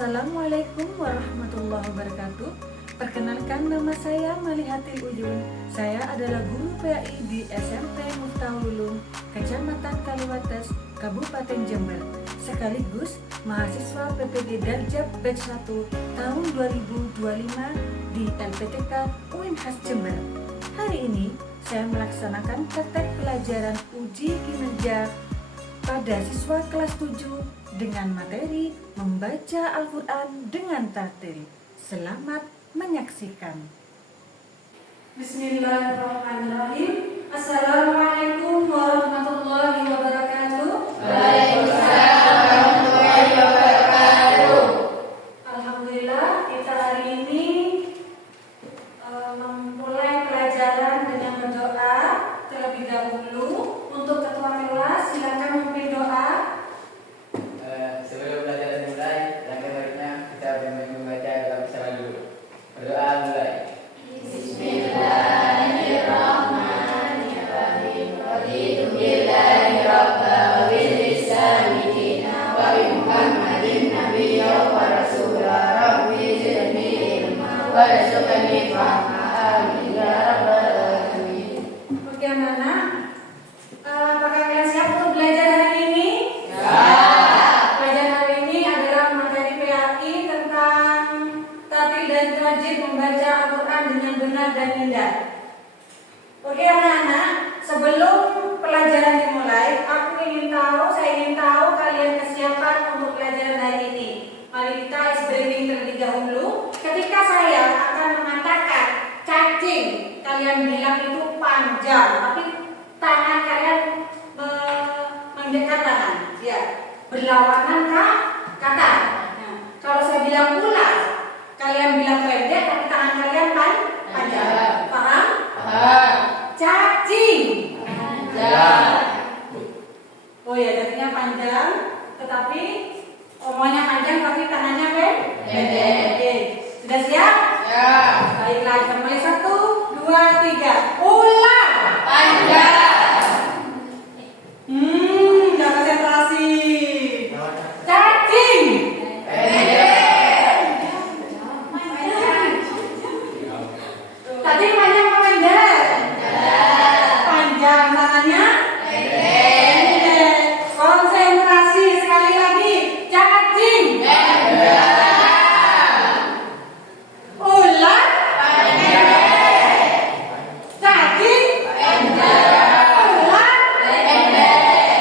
Assalamualaikum warahmatullahi wabarakatuh. Perkenalkan, nama saya Malihatil Uyun. Saya adalah guru PAI di SMP Miftahul Ulum, Kecamatan Kaliwates, Kabupaten Jember, sekaligus mahasiswa PPG Darjab Batch 1 tahun 2025 di LPTK UINHAS Jember. Hari ini saya melaksanakan praktek pelajaran uji kinerja pada siswa kelas 7 dengan materi membaca Al-Quran dengan tartil. Selamat menyaksikan. Bismillahirrahmanirrahim. Assalamualaikum warahmatullahi wabarakatuh. Waalaikumsalam warahmatullahi wabarakatuh. Alhamdulillah, kita hari ini memulai pelajaran dengan berdoa terlebih dahulu. Untuk ketua kelas, silakan memimpin doa. Sebelum pelajaran dimulai, langkah baiknya kita membaca doa bersama dulu. Berdoa mulai. Bismillahirrahmanirrahim. Raditu billahi rabba wa bil islami dina wa bi Muhammadin nabiyya wa rasula. Rabbi zidni ilma warzuqni fahma. Amin ya rabbal alamin. Oke anak-anak, apakah kalian siap untuk belajar hari ini? Pelajaran hari ini adalah materi PAI tentang tartil dan tajwid membaca Al-Quran dengan benar dan indah. Oke anak-anak, sebelum pelajaran dimulai, saya ingin tahu kalian kesiapan untuk pelajaran hari ini. Mari kita ice breathing terlebih dahulu. Ketika saya akan mengatakan cacing, kalian bilang itu panjang, tapi tangan kalian mendekat tangan, ya, berlawanan kata. Nah, kalau saya bilang ular, kalian bilang pendek, tapi tangan kalian panjang. Paham? Paham. Cacing. Panjang. Oh ya, cacingnya panjang, tetapi omongannya panjang, tapi tangannya pendek. Oke, sudah siap? Ya. Baiklah, kita mulai 1, 2, 3. Ular. Panjang. Gak konsentrasi. Cacing. Pendek. Cacing panjang apa pendek? Panjang. Tangannya pendek. Konsentrasi sekali lagi. Cacing. Ular. Cacing. Ular.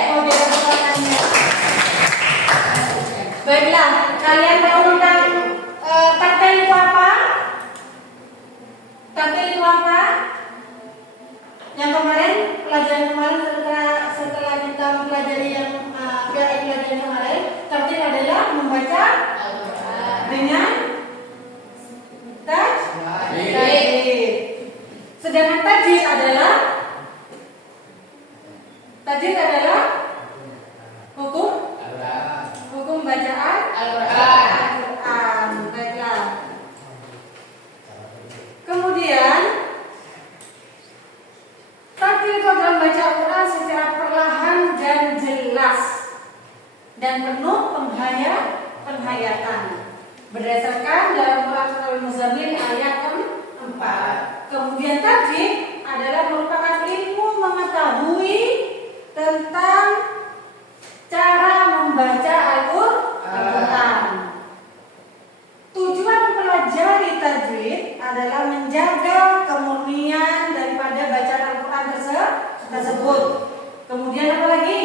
Oke, tepuk tangannya. Baiklah, kalian tahu tentang tartil itu apa? Tartil itu apa? Yang kemarin, pelajaran kemarin setelah kita mempelajari yang pelajaran kemarin, tartil adalah membaca dengan tajwid. Sedangkan tajwid adalah hukum bacaan Al-Quran. Baiklah. Kemudian tartil itu adalah membaca Al-Quran secara perlahan dan jelas dan penuh penghayatan berdasarkan dalam Quran Surah Al-Muzammil ayat 4. Kemudian tajwid adalah merupakan ilmu mengetahui tentang cara membaca Al-Quran. Tujuan mempelajari tajwid adalah menjaga kemurnian daripada bacaan Al-Quran tersebut. Kemudian apa lagi?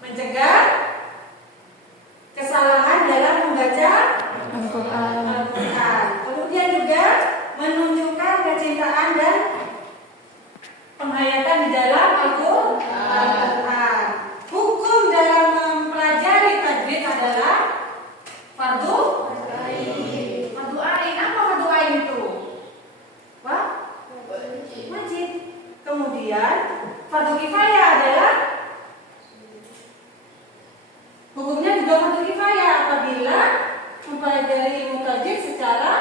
Mencegah kesalahan dalam membaca Al-Quran. Kemudian juga menunjukkan kecintaan dan penghayatan di dalam Al-Quran. Hukum dalam mempelajari tajwid adalah fardu ain. Apa fardu ain itu? Wajib. Kemudian fardu kifayah adalah hukumnya juga fardu kifayah apabila mempelajari ilmu tajwid secara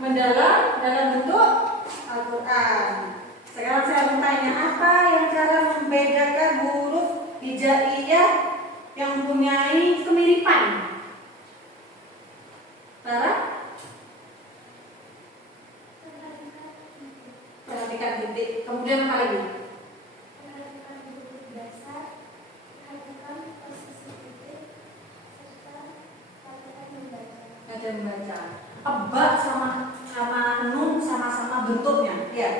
mendalam dalam bentuk Al-Quran. Sekarang saya bertanya, apa yang cara membedakan huruf hijaiyah yang mempunyai kemiripan? Tara? Perhatikan titik. Kemudian apa lagi? Baca membaca. Eba sama nun sama-sama bentuknya, ya.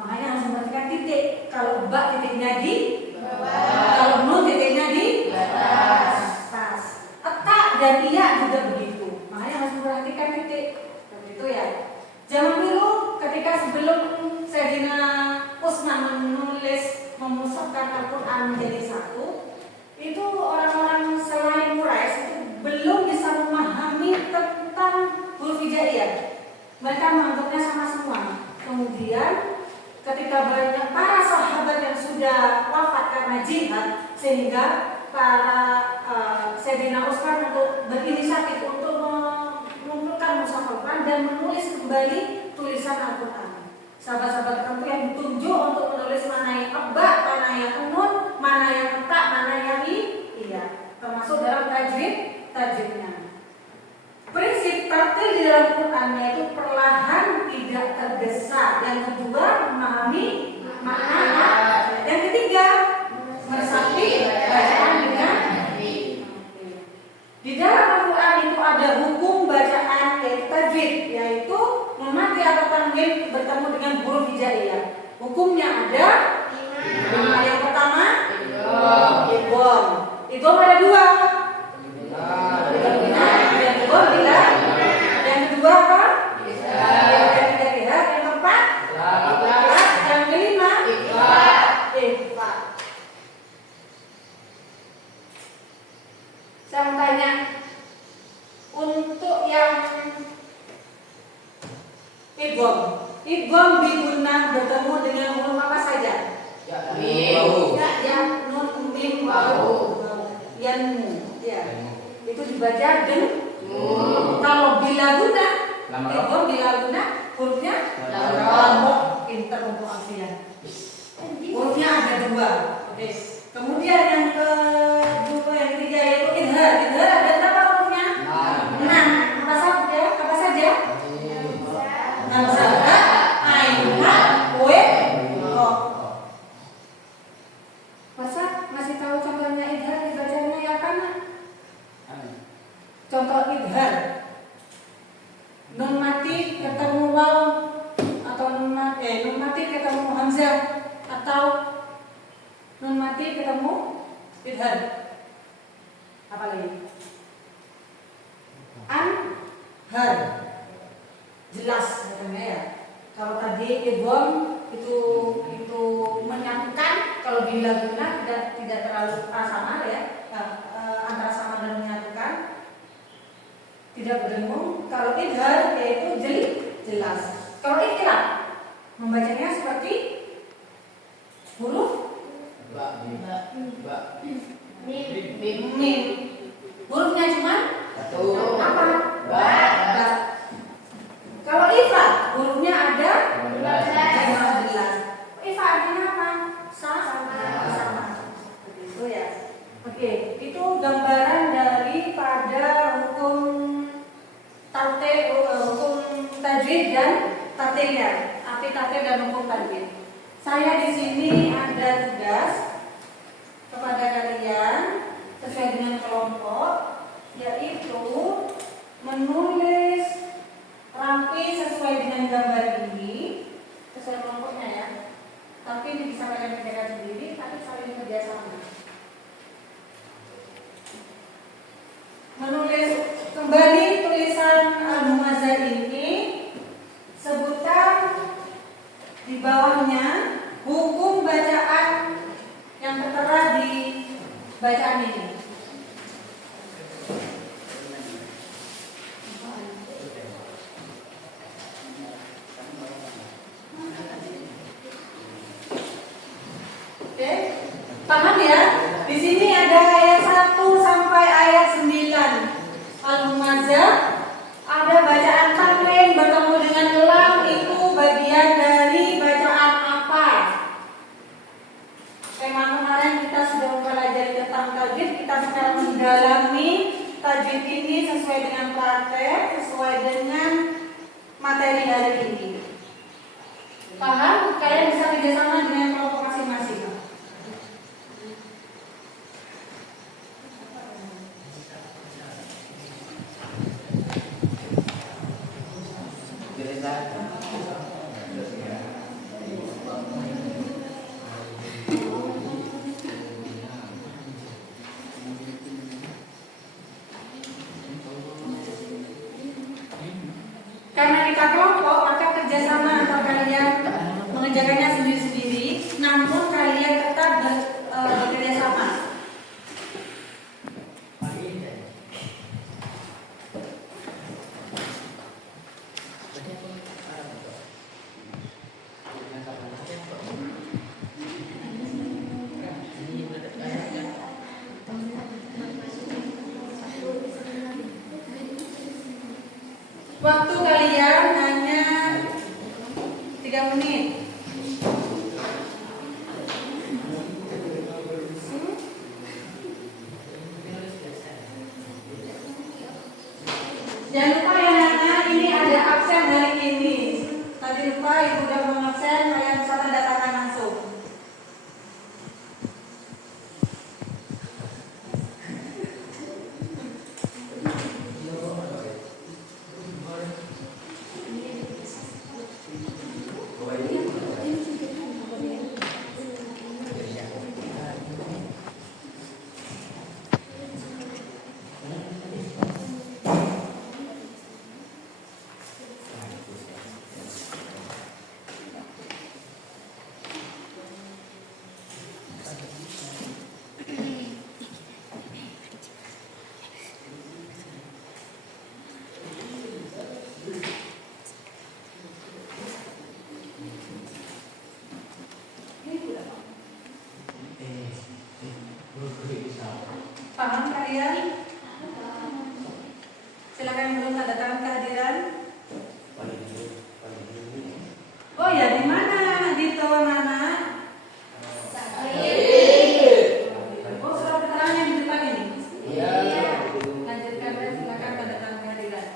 Makanya harus memperhatikan titik. Kalau eba titiknya di bawah, kalau nun titiknya di atas. Eta dan iya juga begitu. Makanya harus memperhatikan titik. Seperti itu ya. Zaman dulu ketika sebelum Sayyidina Utsman menulis memusatkan Al-Quran menjadi satu, itu orang-orang selain Quraisy itu belum bisa memahami tentang huruf hijaiyah. Mereka menganggapnya sama semua. Kemudian ketika banyak para sahabat yang sudah wafat karena jihad, sehingga para Sayyidina Utsman untuk berinisiatif untuk mengumpulkan mushaf Al-Quran dan menulis kembali tulisan Al-Quran. Sahabat-sahabat tertentu yang ditunjuk untuk menulis mana yang eba, mana yang nun, mana yang tak, mana yang iya, termasuk dalam tajwidnya. Prinsip tartil di dalam Quran yaitu perlahan, tidak tergesa. Yang kedua, memahami maknanya. Yang ketiga, meresapi bacaan dengan. Di dalam Al-Quran itu ada hukum bacaan yaitu tajwid, yaitu nun mati atau tanwin bertemu dengan huruf hijaiyah. Hukumnya ada 5. Yang pertama, idgham. Idgham ada 2. Yang kedua apa? Yang ketiga, yang keempat, yang kelima, ikhfa. Saya mau tanya, untuk yang idgham bigunnah bertemu dengan huruf apa saja? Ya, nun, mim, wawu, yanmu. Ya, itu dibaca kalau bila guna, idgham bila guna, hurufnya pinter untuk alfian. Hurufnya ada 2. Oke. Kemudian yang kedua, yang ketiga yaitu idhar. Idhar ada berapa hurufnya? 6. Apa saja? Hamzah, ain, ha, wa. Masa masih tahu contohnya idhar dibacanya ya kan? Contoh idhar. Nun mati ketemu waw atau nun mati ketemu hamzah atau nun mati ketemu idhar. Apa lagi? Har. Jelas katanya ya. Kalau tadi idgham itu menyatukan, kalau bila guna tidak terlalu sama ya. Antara sama dan menyatukan. Tidak berdengung. Kalau idhar yaitu jelas. Kalau ikhtilaf membacanya seperti huruf mim. Hurufnya cuma apa? Ba. Kalau ifa hurufnya ada 15. Ifa artinya apa? Sama. Begitu ya. Oke, itu gambaran daripada hukum tajwid dan tartilnya. Arti tartil dan hukum tajwid. Saya di sini ada tugas kepada kalian sesuai dengan kelompok, yaitu menulis rapi sesuai dengan gambar ini, sesuai kelompoknya ya. Tapi ini bisa kalian kerjakan sendiri, tapi saling kerjasama. Menulis kembali tulisan Al-Humazah ini, sebutan di bawahnya hukum bacaan yang tertera di bacaan ini. Oke, paham ya? Di sini ada ayat 1 sampai ayat 9. Al-Humazah, ada bacaan tanwin bertemu dengan lam, itu bagian dari bacaan apa? Tema kemarin kita sudah mempelajari tentang tajwid, kita sekarang mendalami tajwid ini sesuai dengan praktek, sesuai materi hari ini. Paham? Kalian bisa kerjasama dengan kelompok masing-masing. Karena kita kelompok, maka kerjasama antar kalian mengerjakannya sendiri-sendiri, namun kalian tetap bekerja sama. Waktu kalian hanya 3 menit. Jangan lupa ya Nana, ini ada absen hari ini. Tadi lupa ibu udah mengabsen, kalian bisa tanda tangan langsung. Paham kalian? Silakan belum tanda tangan kehadiran. Oh ya, di mana Dito, Nana? Oh, surat keterangan di depan ini. Lanjutkan dan silakan tanda tangan kehadiran.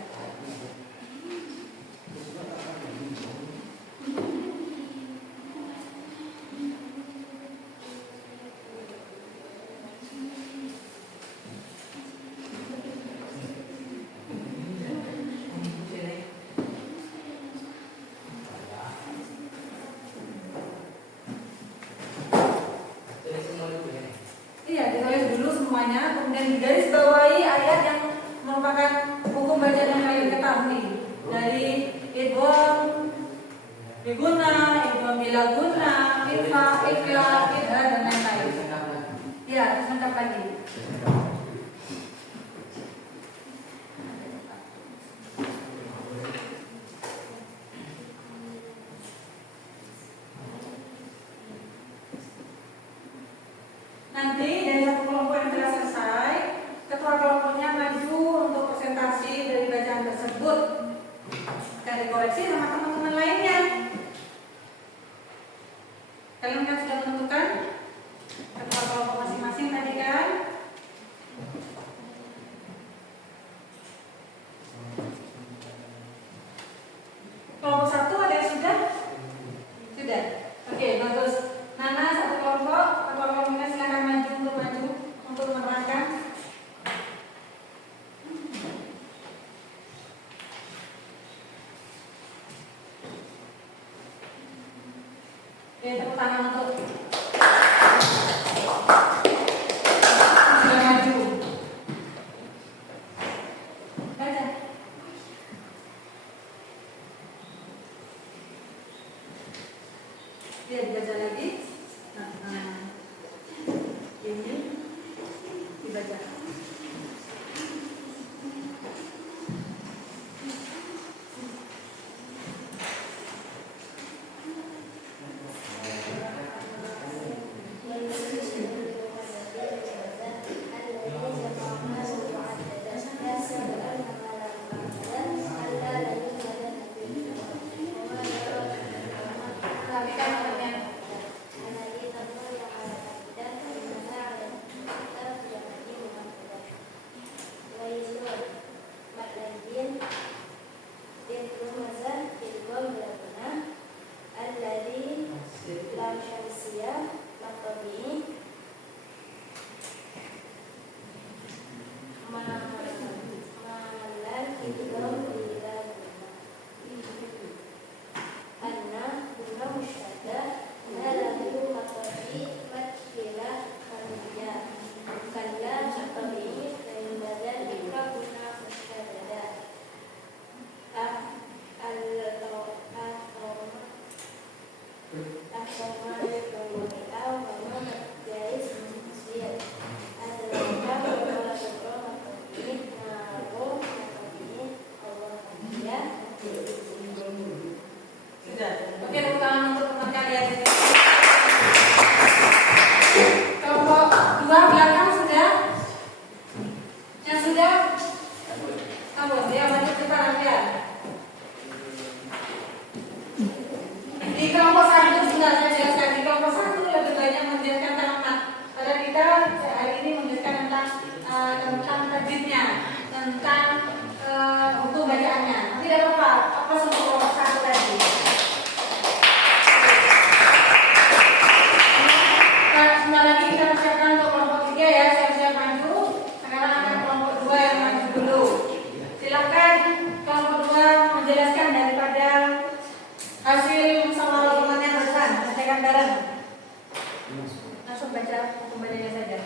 Iya, ditulis dulu semuanya, kemudian digaris bawahi ayat yang merupakan hukum bacaan yang kalian ketahui dari idgham biguna, idgham bilaguna, ifa, ikla, idha dan lain-lain. Iya, terus lengkap lagi. Nanti dari satu kelompok yang telah selesai, ketua kelompoknya maju untuk presentasi dari bacaan tersebut dan dikoreksi sama teman-teman lainnya. Kalian kan sudah menentukan ketua kelompok masing-masing tadi kan? Kelompok satu ada yang sudah? Sudah. Oke, bagus. Nana satu kelompok, ketua kelompoknya silakan maju untuk menerangkan. Oke, tepuk tangan untuk sudah maju. Baca. Dia dibaca lagi. Ini dibaca. Perhatikan namanya. Oke, tepuk tangan untuk teman kalian. Kelompok 2 belakang sudah? Yang sudah? Kamu dia maju ke depan ya. Di kelompok 1 sudah saya jelaskan. Di kelompok 1 lebih banyak menjelaskan tentang pada kita hari ini menjelaskan tentang tajwidnya, tentang hukum bacaannya. Nanti tidak apa-apa. Apa semua kelompok 1 tadi. Sebentar lagi kita persiapkan untuk kelompok 3 ya. Siap-siap maju. Sekarang akan kelompok 2 yang maju dulu. Silakan kelompok 2 menjelaskan daripada hasil musyawarah teman yang barusan. Bacakan bareng. Langsung baca hukum bacanya saja.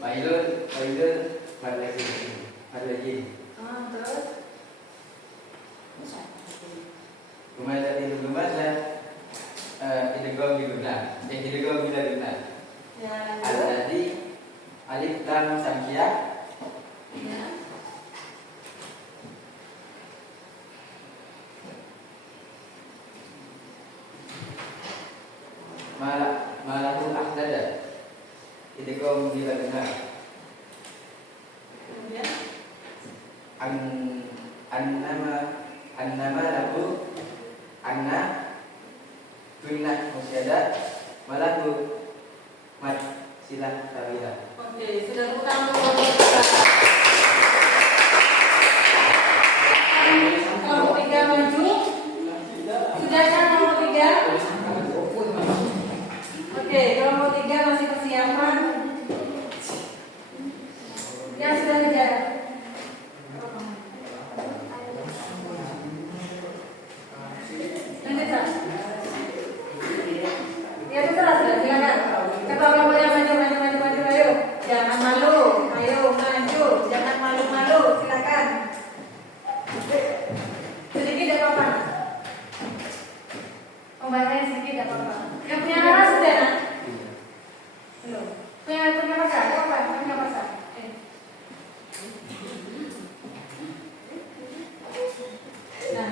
Failun, lagi. Terus Membaca itu membaca. Idgham bila guna. ya, Al-ladzi alif lam samsiah. ya. Malahul ahdada. Idgham bila guna. Kemudian Annama lahu anna gunnah musyadat malahu mat silah tawilah. oke, sudah tepuk tangan untuk kelompok 3. Kelompok 3 maju. Sudah kan kelompok 3? Oke, kelompok 3 masih persiapan. Yang sudah kejar. Lanjut, Pak. Ya terserah, sudah silakan. Ketua kelompoknya maju, ayo. Jangan malu, ayo maju. Jangan malu-malu, silakan. Sedikit tidak apa-apa. Pembahasannya sedikit tidak apa-apa. Yang punya naras sudah, nak? Belum. Punya pasal, apa? Punya pasal. Nah.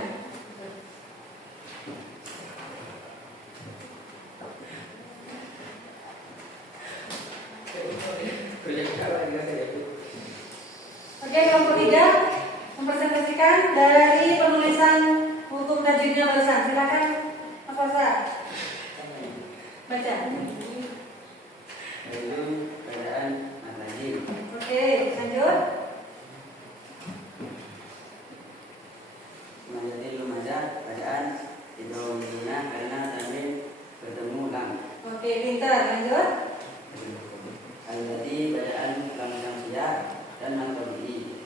Oke, kelompok 3 mempresentasikan dari penulisan hukum tajwidnya barusan. Silakan, Mas Fasa. Baca. Itu keadaan al-ladzi. Oke, lanjut. Menjadi lumajah keadaan hidrogena karena tanwin bertemu lam. Oke, pintar. Lanjut. Al-ladzi keadaan lam samsiah dan mantodi.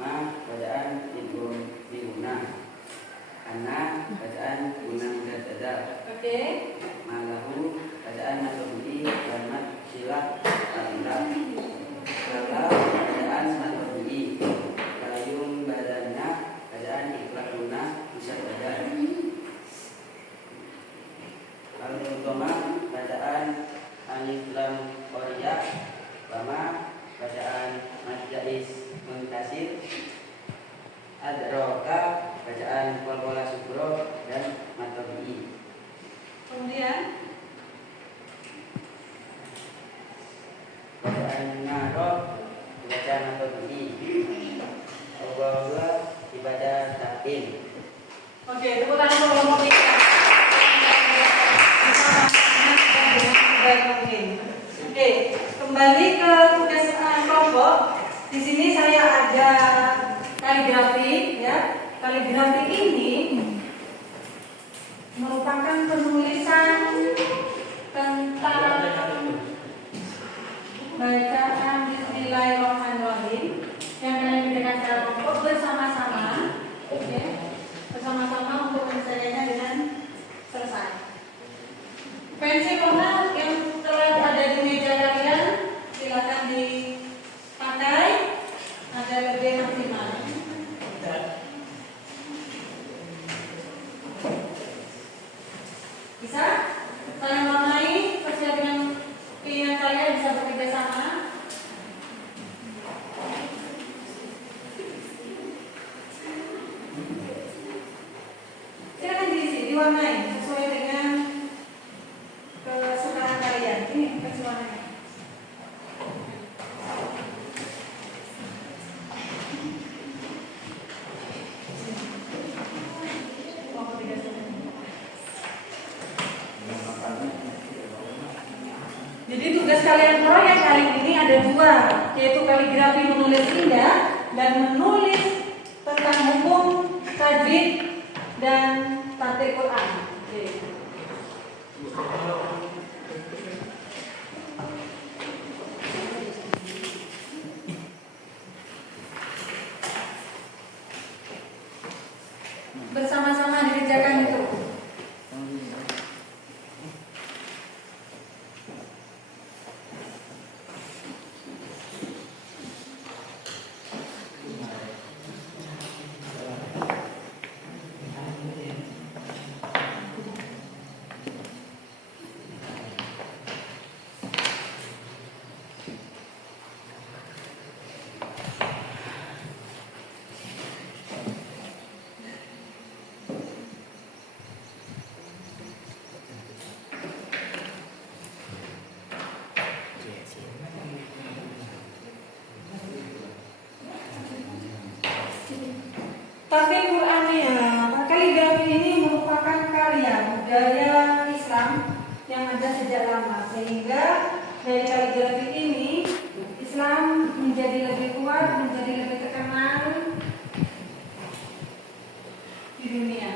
Ma keadaan hidrom bihuna. Anna keadaan guna mudaddada. Oke. Malahu keadaan mantodi dan mat silah tawilah. Lala keadaan mantodi. Kayum badannya keadaan ikhlak guna musyaddadah. Al-Mutoma bacaan alif lam qoriyah. Bama bacaan mad jaiz muntasir. Adroka bacaan qalqalah sugro dan mad tabi'i. Kemudian Bacaan naro bacaan mad tabi'i. Allah ibadah takin. oke, tepuk tangan untuk kelompok 3. Oke, kembali ke tugas kelompok. Di sini saya ada kaligrafi, ya. Kaligrafi ini merupakan penulisan tentang bacaan Bismillahirrahmanirrahim yang kalian kerjakan secara kelompok bersama-sama, oke, bersama-sama untuk menyelesaikannya dengan selesai. Pensil warna yang telah ada di meja kalian silakan dipakai agar lebih maksimal. diwarnai sesuai dengan kesukaan kalian. Ini kasih warnanya. Jadi tugas kalian proyek kali ini ada dua, yaitu kaligrafi menulis indah dan menulis tentang hukum, tajwid, dan tartil Quran. Oke. Bersama-sama dikerjakan itu. Tartil Qur'aniyah, kaligrafi ini merupakan karya budaya Islam yang ada sejak lama, sehingga dari kaligrafi ini Islam menjadi lebih kuat, menjadi lebih terkenal di dunia.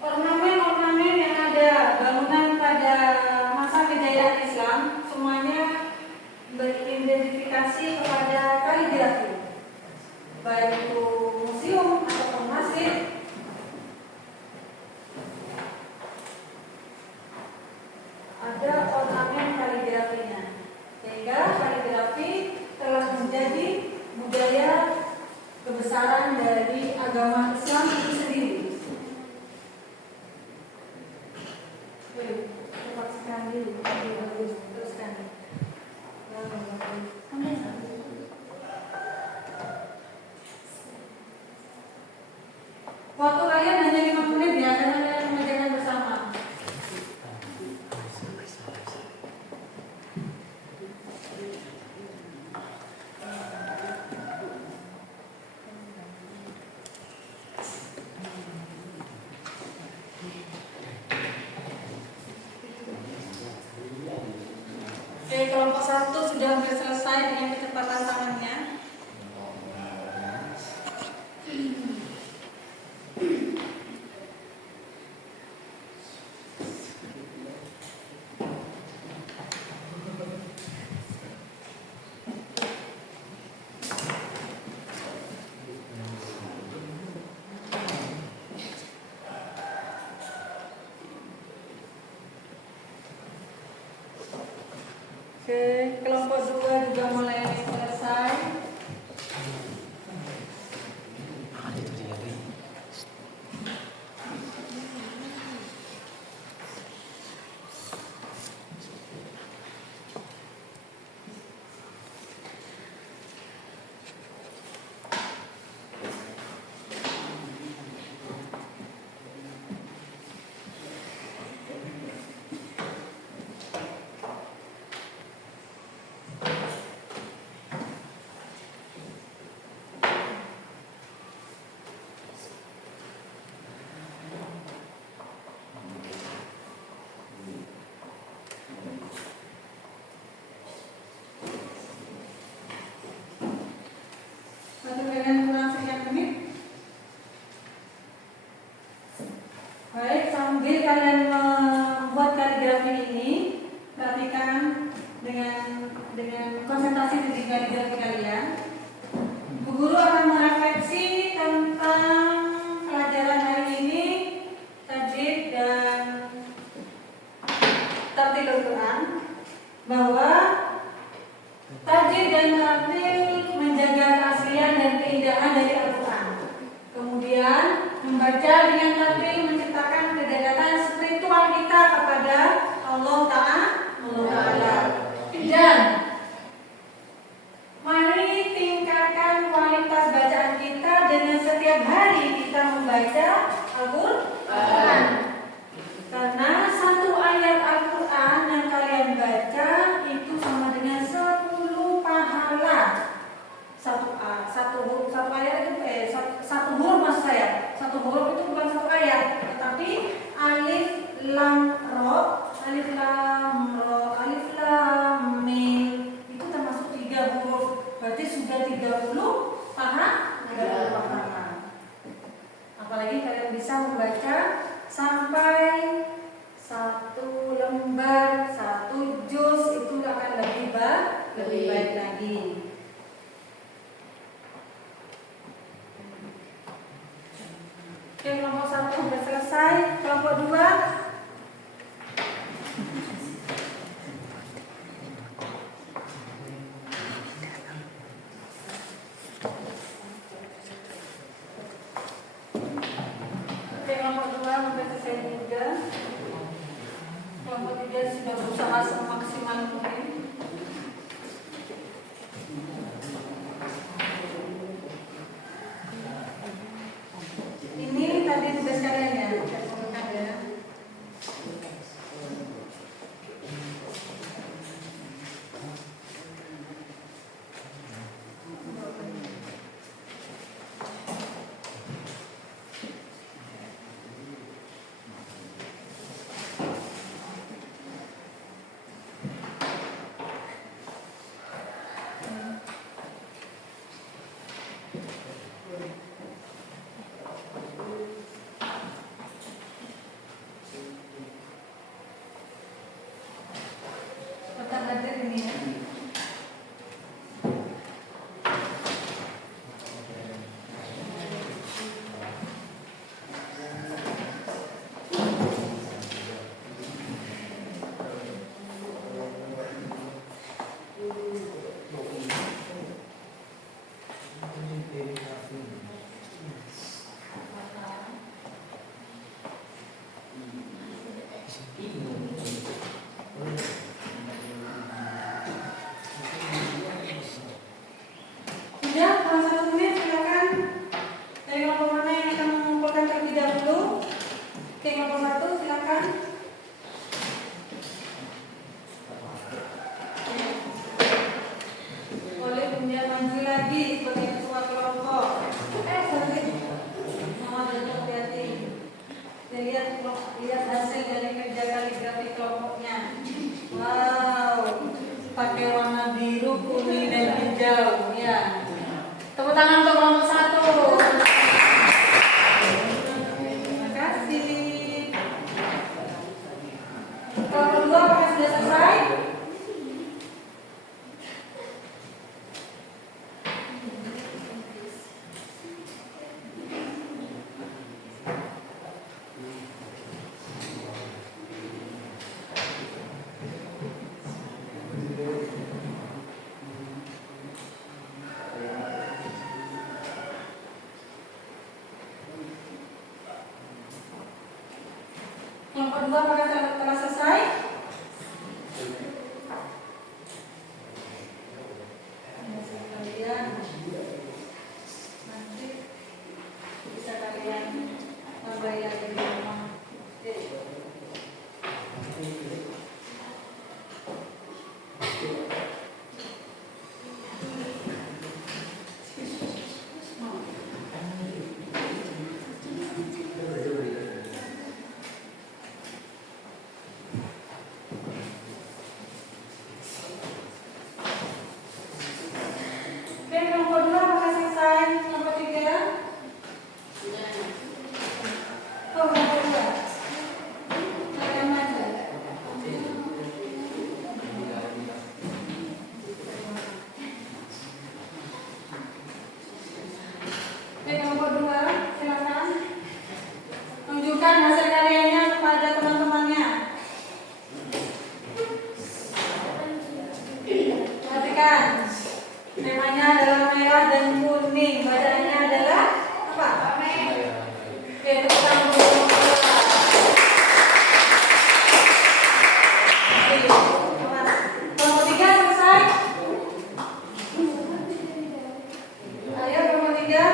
Ornamen-ornamen yang ada bangunan pada masa kejayaan Islam semuanya beridentifikasi kepada kaligrafi, baik itu museum ataupun masjid. Ada ornamen kaligrafinya, sehingga kaligrafi telah menjadi budaya kebesaran dari agama Islam itu sendiri. Cepat sekali, bagus, teruskan. Waktu kalian hanya 5 menit ya, karena kalian mengerjakan bersama. Oke, kelompok 1 sudah hampir selesai dengan kecepatan tangannya. Oke, kelompok 2 juga mulai setiap hari kita membaca Al-Quran? Karena satu ayat Al-Quran yang kalian baca itu sama dengan 10 pahala. Satu ayat itu satu huruf maksud saya. Satu huruf itu bukan satu ayat, tetapi alif lam ro, alif lam ro, alif lam mim itu termasuk 3 huruf. Berarti sudah 30 pahala. Apalagi kalian bisa membaca sampai 1 lembar, 1 juz, itu akan lebih baik lagi. Oke, kelompok 1 sudah selesai. Kelompok 2. Kelompok 3 sudah berusaha semaksimal mungkin. Ini tadi tugas kalian ya, saya sampaikan ya. Lihat hasil dari kerja kaligrafi kelompoknya. Wow, pakai warna biru, kuning, dan hijau ya. Tepuk tangan untuk kelompok 1. Terima kasih. Kelompok 2 apakah sudah selesai? Kelompok 2 apakah telah selesai? Kalian nanti bisa kalian tambahin lagi di rumah. Temanya adalah merah dan kuning. Bacaannya adalah apa? Oke, tepuk tangan dulu. Kelompok 3 selesai. Ayo kelompok 3.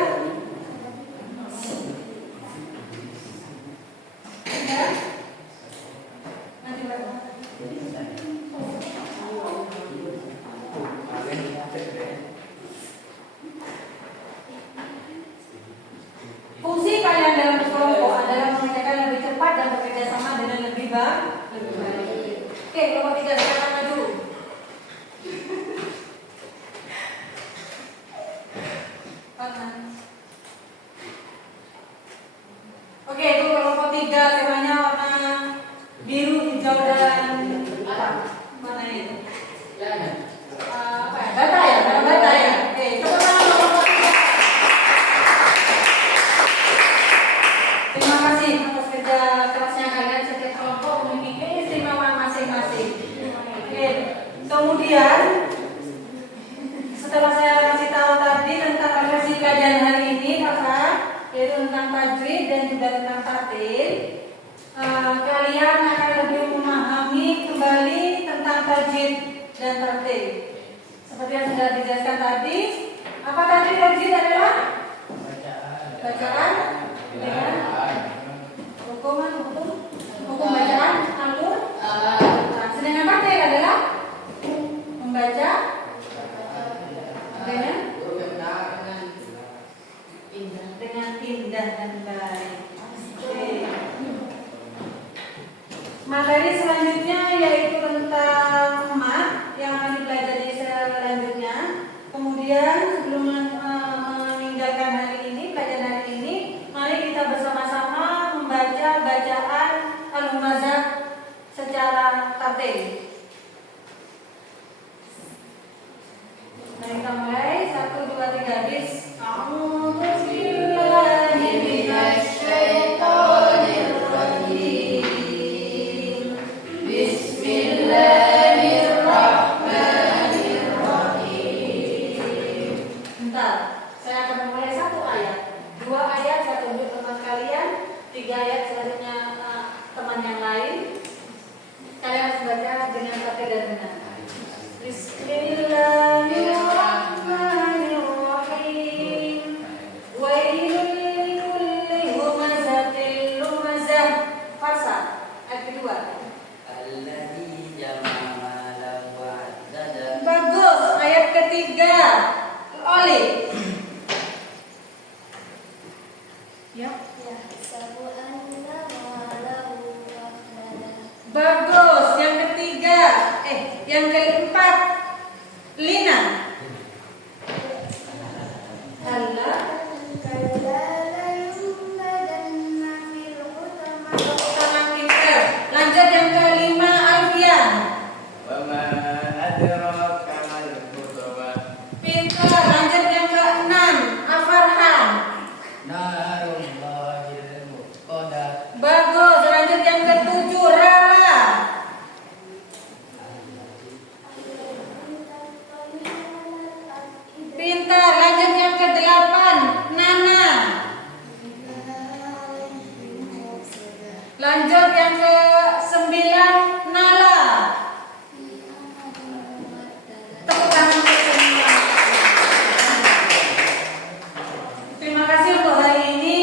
hadis. Apa tadi rajin adalah? Bacaan dengan hukum bacaan Al-Qur'an. Sedangkan materi adalah membaca dengan indah dan baik. Oke. Materi selanjutnya yaitu tentang mat yang akan dipelajari selanjutnya. Kemudian sebelum meninggalkan hari ini, pelajaran hari ini, mari kita bersama-sama membaca bacaan Al-Humazah secara tartil. Mari kita mulai. 1, 2, 3 bis. Bentar, saya akan memulai 1 ayat, 2 ayat saya tunjuk teman kalian, 3 ayat selanjutnya teman yang lain. Kalian harus baca dengan tertib dan benar. Bismillahirrahmanirrahim. Wailul likulli humazatil lumazah. Farsa ayat kedua. Bagus, ayat ketiga. Oli. Ya. Bagus, yang ketiga. Yang keempat. Lina. Allah. Sama pinter. Lanjut yang kelima, Alfian. Pinter. Lanjut yang keenam, Afarhan. Bagus. Lanjut yang ketujuh, Rara. Pintar. Lanjut yang ke-8, Nana. Lanjut yang ke-9, Nala. Tepuk tangan untuk semua. Terima kasih untuk hari ini.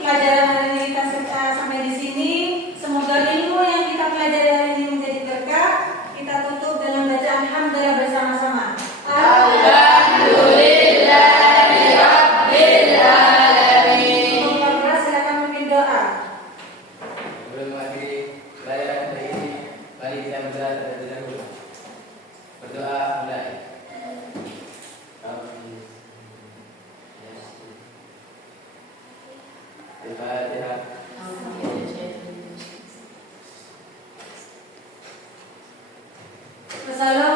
Pelajaran hari ini kita sampai di sini. Semoga ilmu yang kita pelajari hari ini menjadi berkah. Kita tutup dengan bacaan hamdalah bersama-sama. Silakan memimpin doa. Sebelum mengakhiri pelajaran hari ini, mari kita terlebih dahulu berdoa mulai. Al-Fatihah. Wassalamualaikum